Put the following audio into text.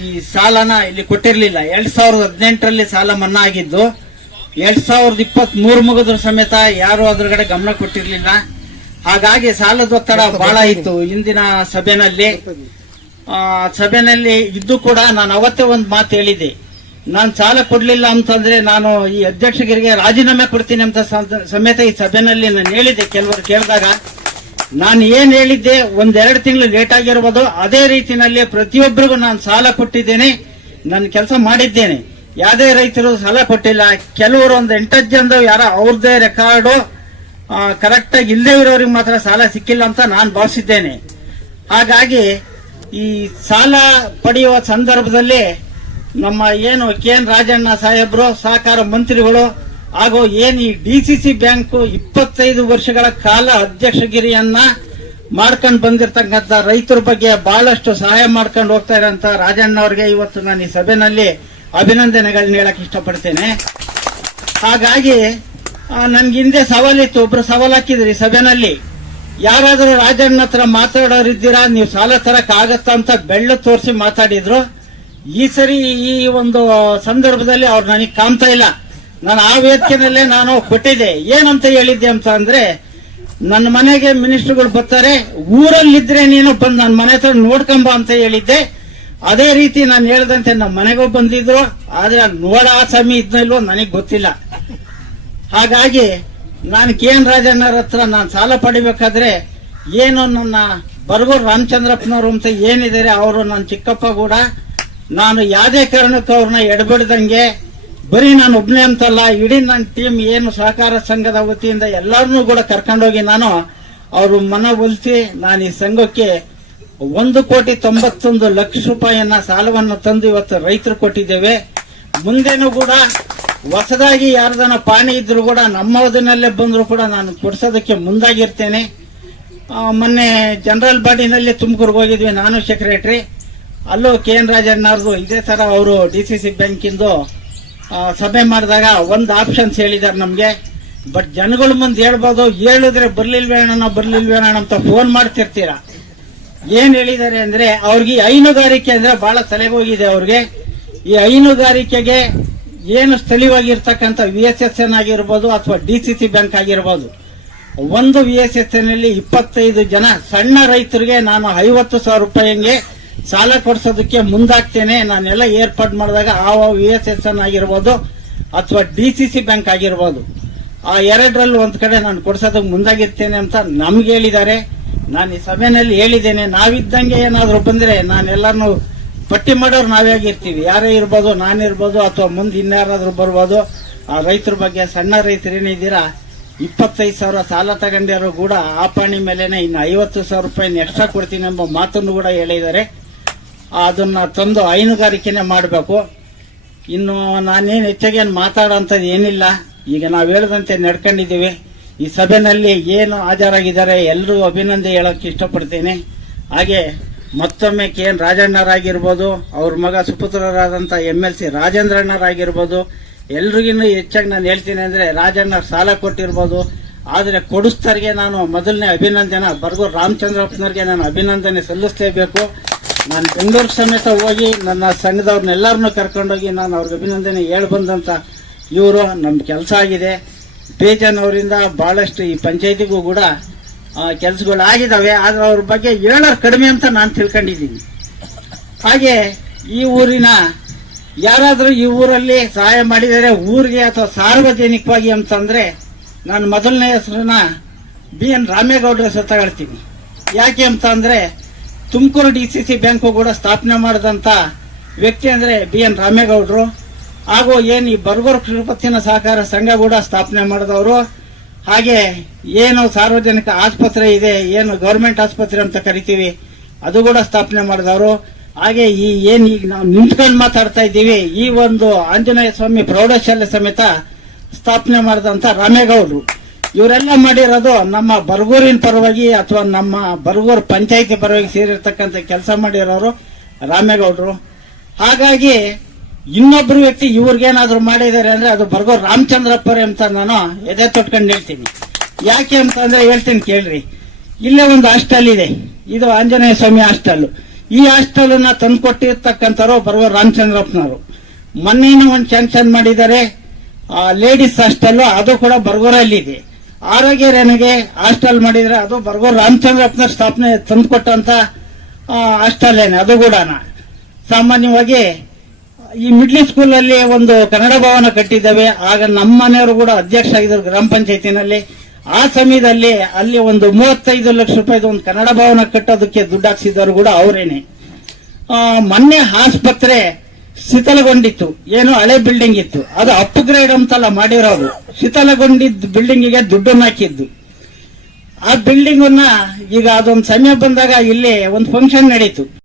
ಈ ಸಾಲನ ಇಲ್ಲಿ ಕೊಟ್ಟಿರಲಿಲ್ಲ. ಎರಡ್ ಸಾವಿರದ ಹದಿನೆಂಟರಲ್ಲಿ ಸಾಲ ಮನ್ನಾ ಆಗಿದ್ದು ಎರಡ್ ಸಾವಿರದ ಇಪ್ಪತ್ತ್ ಮೂರು ಮುಗಿದ್ರ ಸಮೇತ ಯಾರು ಅದ್ರಗಡೆ ಗಮನ ಕೊಟ್ಟಿರಲಿಲ್ಲ. ಹಾಗಾಗಿ ಸಾಲದ ಒತ್ತಡ ಬಹಳ ಇತ್ತು. ಇಂದಿನ ಸಭೆನಲ್ಲಿ ಆ, ಸಭೆನಲ್ಲಿ ಇದ್ದು ಕೂಡ ನಾನು ಅವತ್ತೇ ಒಂದು ಮಾತು ಹೇಳಿದೆ. ನಾನು ಸಾಲ ಕೊಡಲಿಲ್ಲ ಅಂತಂದ್ರೆ ನಾನು ಈ ಅಧ್ಯಕ್ಷರಿಗೆ ರಾಜೀನಾಮೆ ಕೊಡ್ತೀನಿ ಅಂತ ಸಮೇತ ಈ ಸಭೆನಲ್ಲಿ ನಾನು ಹೇಳಿದ್ದೆ ಕೆಲವರು ಕೇಳಿದಾಗ ನಾನು ಏನ್ ಹೇಳಿದ್ದೆ, ಒಂದೆರಡು ತಿಂಗಳು ಲೇಟ್ ಆಗಿರ್ಬೋದು, ಅದೇ ರೀತಿಯಲ್ಲಿ ಪ್ರತಿಯೊಬ್ಬರಿಗೂ ನಾನು ಸಾಲ ಕೊಟ್ಟಿದ್ದೇನೆ ನನ್ನ ಕೆಲಸ ಮಾಡಿದ್ದೇನೆ. ಯಾವುದೇ ರೈತರು ಸಾಲ ಕೊಟ್ಟಿಲ್ಲ, ಕೆಲವರು ಒಂದು ಎಂಟತ್ತು ಜನದ ಯಾರ ಅವ್ರದ್ದೇ ರೆಕಾರ್ಡು ಕರೆಕ್ಟ್ ಆಗಿ ಇಲ್ಲದೆ ಇರೋರಿಗೆ ಮಾತ್ರ ಸಾಲ ಸಿಕ್ಕಿಲ್ಲ ಅಂತ ನಾನು ಭಾವಿಸಿದ್ದೇನೆ. ಹಾಗಾಗಿ, ಈ ಸಾಲ ಪಡೆಯುವ ಸಂದರ್ಭದಲ್ಲಿ ನಮ್ಮ ಏನು ಕೆ ಎನ್ ರಾಜಣ್ಣ ಸಾಹೇಬರು, ಸಹಕಾರ ಮಂತ್ರಿಗಳು ಹಾಗೂ ಏನು ಈ ಸಿ ಬ್ಯಾಂಕ್ ಇಪ್ಪತ್ತೈದು ವರ್ಷಗಳ ಕಾಲ ಅಧ್ಯಕ್ಷಗಿರಿಯನ್ನ ಮಾಡ್ಕೊಂಡು ಬಂದಿರತಕ್ಕಂಥ ರೈತರ ಬಗ್ಗೆ ಬಹಳಷ್ಟು ಸಹಾಯ ಮಾಡ್ಕೊಂಡು ಹೋಗ್ತಾ ಇರೋಂಥ ರಾಜಣ್ಣ ಅವರಿಗೆ ಇವತ್ತು ನಾನು ಈ ಸಭೆನಲ್ಲಿ ಅಭಿನಂದನೆಗಳನ್ನ ಹೇಳಕ್ ಇಷ್ಟಪಡ್ತೇನೆ. ಹಾಗಾಗಿ ನನ್ಗೆ ಹಿಂದೆ ಸವಾಲಿತ್ತು ಒಬ್ರು ಸವಾಲ್ ಹಾಕಿದ್ರಿ ಸಭೆನಲ್ಲಿ. ಯಾರಾದ್ರೂ ರಾಜಣ್ಣ ಹತ್ರ ಮಾತಾಡೋರಿದ್ದೀರಾ? ನೀವು ಸಾಲ ತರಕ್ ಆಗತ್ತಾ ಅಂತ ಬೆಳ್ಳು ತೋರಿಸಿ ಮಾತಾಡಿದ್ರು. ಈ ಸರಿ ಈ ಒಂದು ಸಂದರ್ಭದಲ್ಲಿ ಅವ್ರು ನನಗೆ ಕಾಣ್ತಾ ಇಲ್ಲ. ನಾನು ಆ ವೇದಿಕೆನಲ್ಲೇ ನಾನು ಕೊಟ್ಟಿದ್ದೆ ಏನಂತ ಹೇಳಿದ್ದೆ ಅಂತ ಅಂದ್ರೆ, ನನ್ನ ಮನೆಗೆ ಮಿನಿಸ್ಟರ್ಗಳು ಬರ್ತಾರೆ, ಊರಲ್ಲಿದ್ರೆ ನೀನು ಬಂದು ನನ್ನ ಮನೆ ಹತ್ರ ನೋಡ್ಕೊಂಬ ಅಂತ ಹೇಳಿದ್ದೆ. ಅದೇ ರೀತಿ ನಾನು ಹೇಳ್ದಂತೆ ನಮ್ಮ ಮನೆಗೂ ಬಂದಿದ್ರು, ಆದ್ರೆ ನೋಡ ಆ ಸಮಯ ಇದ್ನಲ್ವೋ ನನಗೆ ಗೊತ್ತಿಲ್ಲ. ಹಾಗಾಗಿ ನಾನು ಕೆ ಎನ್ ರಾಜಣ್ಣರ ಹತ್ರ ನಾನು ಸಾಲ ಪಡಿಬೇಕಾದ್ರೆ ಏನು ನನ್ನ ಬರಗೂರು ರಾಮಚಂದ್ರಪ್ಪನವರು ಅಂತ ಏನಿದ್ದಾರೆ, ಅವರು ನನ್ನ ಚಿಕ್ಕಪ್ಪ ಕೂಡ, ನಾನು ಯಾವುದೇ ಕಾರಣಕ್ಕೂ ಅವ್ರನ್ನ ಎಡಬಿಡ್ದಂಗೆ ಬರೀ ನಾನು ಒಬ್ನೇ ಅಂತಲ್ಲ, ಇಡೀ ನನ್ನ ಟೀಮ್ ಏನು ಸಹಕಾರ ಸಂಘದ ವತಿಯಿಂದ ಎಲ್ಲರನ್ನೂ ಕೂಡ ಕರ್ಕೊಂಡೋಗಿ ನಾನು ಅವರು ಮನವೊಲಿಸಿ ನಾನು ಈ ಸಂಘಕ್ಕೆ ಒಂದು ಕೋಟಿ ತೊಂಬತ್ತೊಂದು ಲಕ್ಷ ರೂಪಾಯಿಯನ್ನ ಸಾಲವನ್ನು ತಂದು ಇವತ್ತು ರೈತರು ಕೊಟ್ಟಿದ್ದೇವೆ. ಮುಂದೆನೂ ಕೂಡ ಹೊಸದಾಗಿ ಯಾರ್ದನ ಪಾಣಿ ಇದ್ರು ಕೂಡ ನಮ್ಮದನ್ನಲ್ಲೇ ಬಂದ್ರು ಕೂಡ ನಾನು ಕೊಡ್ಸೋದಕ್ಕೆ ಮುಂದಾಗಿರ್ತೇನೆ. ಮೊನ್ನೆ ಜನರಲ್ ಬಾಡಿನಲ್ಲಿ ತುಮಕೂರಿಗೆ ಹೋಗಿದ್ವಿ ನಾನು ಸೆಕ್ರೆಟರಿ ಅಲ್ಲೂ ಕೆ ಎನ್ ರಾಜಣ್ಣವ್ರದ್ದು ಇದೇ ತರ ಅವರು ಡಿ ಸಿ ಸಿ ಬ್ಯಾಂಕಿಂದು ಸಭೆ ಮಾಡಿದಾಗ ಒಂದು ಆಪ್ಷನ್ಸ್ ಹೇಳಿದ್ದಾರೆ ನಮಗೆ. ಬಟ್ ಜನಗಳ ಮುಂದೆ ಹೇಳ್ಬೋದು, ಹೇಳಿದ್ರೆ ಬರ್ಲಿಲ್ವೇಣ ಬರ್ಲಿಲ್ವೇಣ ಅಂತ ಫೋನ್ ಮಾಡ್ತಿರ್ತೀರಾ? ಏನ್ ಹೇಳಿದ್ದಾರೆ ಅಂದ್ರೆ, ಅವ್ರಿಗೆ ಹೈನುಗಾರಿಕೆ ಅಂದ್ರೆ ಬಹಳ ತಲೆಗೋಗಿದೆ ಅವ್ರಿಗೆ. ಈ ಹೈನುಗಾರಿಕೆಗೆ ಏನು ಸ್ಥಳೀಯವಾಗಿರ್ತಕ್ಕಂಥ ವಿ ಎಸ್ ಎಸ್ ಎನ್ ಆಗಿರ್ಬೋದು ಅಥವಾ ಡಿ ಸಿ ಸಿ ಬ್ಯಾಂಕ್ ಆಗಿರ್ಬೋದು. ಒಂದು ವಿ ಎಸ್ ಎಸ್ ಎನ್ ಅಲ್ಲಿ ಇಪ್ಪತ್ತೈದು ಜನ ಸಣ್ಣ ರೈತರಿಗೆ ನಾನು ಐವತ್ತು ಸಾವಿರ ರೂಪಾಯಿಗೆ ಸಾಲ ಕೊಡ್ಸೋದಕ್ಕೆ ಮುಂದಾಗ್ತೇನೆ. ನಾನೆಲ್ಲ ಏರ್ಪಾಡು ಮಾಡಿದಾಗ ಆ ವಿ ಎಸ್ ಎಸ್ ಎನ್ ಆಗಿರ್ಬೋದು ಅಥವಾ ಡಿ ಸಿ ಸಿ ಬ್ಯಾಂಕ್ ಆಗಿರ್ಬೋದು. ಆ ಎರಡರಲ್ಲಿ ಒಂದು ಕಡೆ ನಾನು ಕೊಡ್ಸೋದಕ್ಕೆ ಮುಂದಾಗಿರ್ತೇನೆ ಅಂತ ನಮ್ಗೆ ಹೇಳಿದ್ದಾರೆ. ನಾನು ಈ ಸಭೆಯಲ್ಲಿ ಹೇಳಿದ್ದೇನೆ. ನಾವಿದ್ದಂಗೆ ಏನಾದರೂ ಬಂದರೆ ನಾನೆಲ್ಲರನ್ನು ಪಟ್ಟಿ ಮಾಡೋರು ನಾವೇ ಆಗಿರ್ತೀವಿ. ಯಾರೇ ಇರ್ಬೋದು ನಾನಿರ್ಬೋದು ಅಥವಾ ಮುಂದೆ ಇನ್ಯಾರಾದ್ರೂ ಬರ್ಬೋದು. ಆ ರೈತರ ಬಗ್ಗೆ ಸಣ್ಣ ರೈತರು ಏನಿದ್ದೀರಾ, ಇಪ್ಪತ್ತೈದು ಸಾವಿರ ಸಾಲ ತಗೊಂಡಿರೋ ಕೂಡ ಆ ಪಾಣಿ ಮೇಲೆನೆ ಇನ್ನು ಐವತ್ತು ಸಾವಿರ ರೂಪಾಯಿ ಎಕ್ಸ್ಟ್ರಾ ಕೊಡ್ತೀನಿ ಎಂಬ ಮಾತನ್ನು ಕೂಡ ಹೇಳಿದ್ದಾರೆ. ಅದನ್ನ ತಂದು ಹೈನುಗಾರಿಕೆನೆ ಮಾಡಬೇಕು. ಇನ್ನು ನಾನೇನು ಹೆಚ್ಚಾಗಿ ಏನು ಮಾತಾಡೋಂಥದ್ದು ಏನಿಲ್ಲ. ಈಗ ನಾವು ಹೇಳದಂತೆ ನಡ್ಕೊಂಡಿದ್ದೀವಿ. ಈ ಸಭೆನಲ್ಲಿ ಏನು ಹಾಜರಾಗಿದ್ದಾರೆ ಎಲ್ಲರೂ ಅಭಿನಂದನೆ ಹೇಳೋಕೆ ಇಷ್ಟಪಡ್ತೀನಿ. ಹಾಗೆ ಮತ್ತೊಮ್ಮೆ ಕೆ ಎನ್ ರಾಜಣ್ಣರಾಗಿರ್ಬೋದು, ಅವ್ರ ಮಗ ಸುಪುತ್ರರಾದಂಥ ಎಂ ಎಲ್ ಸಿ ರಾಜೇಂದ್ರಣ್ಣರಾಗಿರ್ಬೋದು, ಎಲ್ರಿಗಿನ್ನೂ ಹೆಚ್ಚಾಗಿ ನಾನು ಹೇಳ್ತೀನಿ ಅಂದರೆ ರಾಜಣ್ಣ ಸಾಲ ಕೊಟ್ಟಿರ್ಬೋದು. ಆದರೆ ಕೊಡಿಸ್ತರಿಗೆ ನಾನು ಮೊದಲನೇ ಅಭಿನಂದನೆ ಬರ್ಗೂರು ರಾಮಚಂದ್ರಪ್ಪನವ್ರಿಗೆ ನಾನು ಅಭಿನಂದನೆ ಸಲ್ಲಿಸಲೇಬೇಕು. ನಾನು ಬೆಂಗಳೂರು ಸಮೇತ ಹೋಗಿ ನನ್ನ ಸಂಘದವ್ರನ್ನೆಲ್ಲರನ್ನೂ ಕರ್ಕೊಂಡೋಗಿ ನಾನು ಅವ್ರಿಗೆ ಅಭಿನಂದನೆ ಹೇಳಿ ಬಂದಂತ ಇವರು ನಮ್ಮ ಕೆಲಸ ಆಗಿದೆ. ಬೇಜಾನವರಿಂದ ಭಾಳಷ್ಟು ಈ ಪಂಚಾಯತಿಗೂ ಕೂಡ ಕೆಲಸಗಳು ಆಗಿದ್ದಾವೆ ಆದರೆ ಅವ್ರ ಬಗ್ಗೆ ಹೇಳೋರು ಕಡಿಮೆ ಅಂತ ನಾನು ತಿಳ್ಕೊಂಡಿದ್ದೀನಿ. ಹಾಗೆ ಈ ಊರಿನ ಯಾರಾದರೂ ಈ ಊರಲ್ಲಿ ಸಹಾಯ ಮಾಡಿದರೆ ಊರಿಗೆ ಅಥವಾ ಸಾರ್ವಜನಿಕವಾಗಿ ಅಂತಂದರೆ ನಾನು ಮೊದಲನೇ ಹೆಸರನ್ನ ಬಿ ಎನ್ ರಾಮೇಗೌಡರ ಹೆಸರು ತಗೊಳ್ತೀನಿ. ಯಾಕೆ ಅಂತ ಅಂದ್ರೆ Tumakuru D C C bank ಕೂಡ ಸ್ಥಾಪನೆ ಮಾಡಿದಂತ ವ್ಯಕ್ತಿ ಅಂದ್ರೆ ಬಿ ಎನ್ ರಾಮೇಗೌಡರು. ಹಾಗೂ ಏನು ಈ ಬರ್ಗೂರು ಕೃಷಿಪತ್ತಿನ ಸಹಕಾರ ಸಂಘ ಕೂಡ ಸ್ಥಾಪನೆ ಮಾಡಿದವರು. ಹಾಗೆ ಏನು ಸಾರ್ವಜನಿಕ ಆಸ್ಪತ್ರೆ ಇದೆ, ಏನು ಗೌರ್ಮೆಂಟ್ ಆಸ್ಪತ್ರೆ ಅಂತ ಕರಿತೀವಿ, ಅದು ಕೂಡ ಸ್ಥಾಪನೆ ಮಾಡಿದವರು. ಹಾಗೆ ಈ ಏನು ಈಗ ನಾವು ನಿಂತ್ಕೊಂಡು ಮಾತಾಡ್ತಾ ಇದ್ದೀವಿ, ಈ ಒಂದು ಆಂಜನೇಯ ಸ್ವಾಮಿ ಪ್ರೌಢಶಾಲೆ ಸಮೇತ ಸ್ಥಾಪನೆ ಮಾಡಿದಂತ ರಾಮೇಗೌಡರು. ಇವರೆಲ್ಲ ಮಾಡಿರೋದು ನಮ್ಮ ಬರಗೂರಿನ ಪರವಾಗಿ ಅಥವಾ ನಮ್ಮ ಬರಗೂರು ಪಂಚಾಯತಿ ಪರವಾಗಿ ಸೇರಿರ್ತಕ್ಕಂಥ ಕೆಲಸ ಮಾಡಿರೋರು ರಾಮೇಗೌಡರು. ಹಾಗಾಗಿ ಇನ್ನೊಬ್ಬರು ವ್ಯಕ್ತಿ ಇವ್ರಿಗೇನಾದ್ರು ಮಾಡಿದ್ದಾರೆ ಅಂದ್ರೆ ಅದು ಬರ್ಗೋ ರಾಮಚಂದ್ರಪ್ಪರೇ ಅಂತ ನಾನು ಎದೆ ತೊಟ್ಕೊಂಡು ಹೇಳ್ತೀನಿ. ಯಾಕೆ ಅಂತಂದ್ರೆ ಹೇಳ್ತೀನಿ ಕೇಳ್ರಿ. ಇಲ್ಲೇ ಒಂದು ಹಾಸ್ಟೆಲ್ ಇದೆ. ಇದು ಆಂಜನೇಯ ಸ್ವಾಮಿ ಹಾಸ್ಟೆಲ್. ಈ ಹಾಸ್ಟೆಲ್ನ ತಂದ್ಕೊಟ್ಟಿರ್ತಕ್ಕಂಥವ್ರು ಬರುವ ರಾಮಚಂದ್ರಪ್ಪನವರು. ಮೊನ್ನೆ ಒಂದು ಸ್ಯಾಂಕ್ಷನ್ ಮಾಡಿದ್ದಾರೆ. ಲೇಡೀಸ್ ಹಾಸ್ಟೆಲ್, ಅದು ಕೂಡ ಬರ್ಗೋರಲ್ಲಿದೆ. ಆರೋಗ್ಯ ರೇಣಿಗೆ ಹಾಸ್ಟೆಲ್ ಮಾಡಿದ್ರೆ ಅದು ಬರ್ಗೋ ರಾಮಚಂದ್ರಪ್ಪನ ಸ್ಥಾಪನೆ ತಂದುಕೊಟ್ಟಂತ ಹಾಸ್ಟೆಲ್ ಏನೆ ಅದು ಕೂಡ ಸಾಮಾನ್ಯವಾಗಿ ಈ ಮಿಡ್ಲ್ ಸ್ಕೂಲ್ ಅಲ್ಲಿ ಒಂದು ಕನ್ನಡ ಭವನ ಕಟ್ಟಿದ್ದೇವೆ. ಆಗ ನಮ್ಮ ಮನೆಯವರು ಕೂಡ ಅಧ್ಯಕ್ಷ ಆಗಿದ್ರು ಗ್ರಾಮ ಪಂಚಾಯತಿನಲ್ಲಿ. ಆ ಸಮಯದಲ್ಲಿ ಅಲ್ಲಿ ಒಂದು ಮೂವತ್ತೈದು ಲಕ್ಷ ರೂಪಾಯಿದು ಒಂದು ಕನ್ನಡ ಭವನ ಕಟ್ಟೋದಕ್ಕೆ ದುಡ್ಡು ಹಾಕ್ಸಿದವರು ಕೂಡ ಅವರೇನೆ. ಮೊನ್ನೆ ಆಸ್ಪತ್ರೆ ಶಿಥಲಗೊಂಡಿತ್ತು. ಏನು ಹಳೆ ಬಿಲ್ಡಿಂಗ್ ಇತ್ತು. ಅದು ಅಪ್ಗ್ರೇಡ್ ಅಂತೆಲ್ಲ ಮಾಡಿರೋದು ಶಿಥಲಗೊಂಡಿದ್ದ ಬಿಲ್ಡಿಂಗಿಗೆ ದುಡ್ಡನ್ನು ಹಾಕಿದ್ದು. ಆ ಬಿಲ್ಡಿಂಗ್ ಅನ್ನ ಈಗ ಅದೊಂದು ಸಮಯ ಬಂದಾಗ ಇಲ್ಲಿ ಒಂದು ಫಂಕ್ಷನ್ ನಡೀತು.